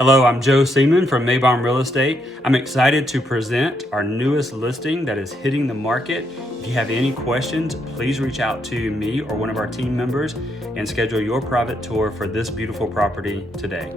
Hello, I'm Joe Seamon from Maybon Real Estate. I'm excited to present our newest listing that is hitting the market. If you have any questions, please reach out to me or one of our team members and schedule your private tour for this beautiful property today.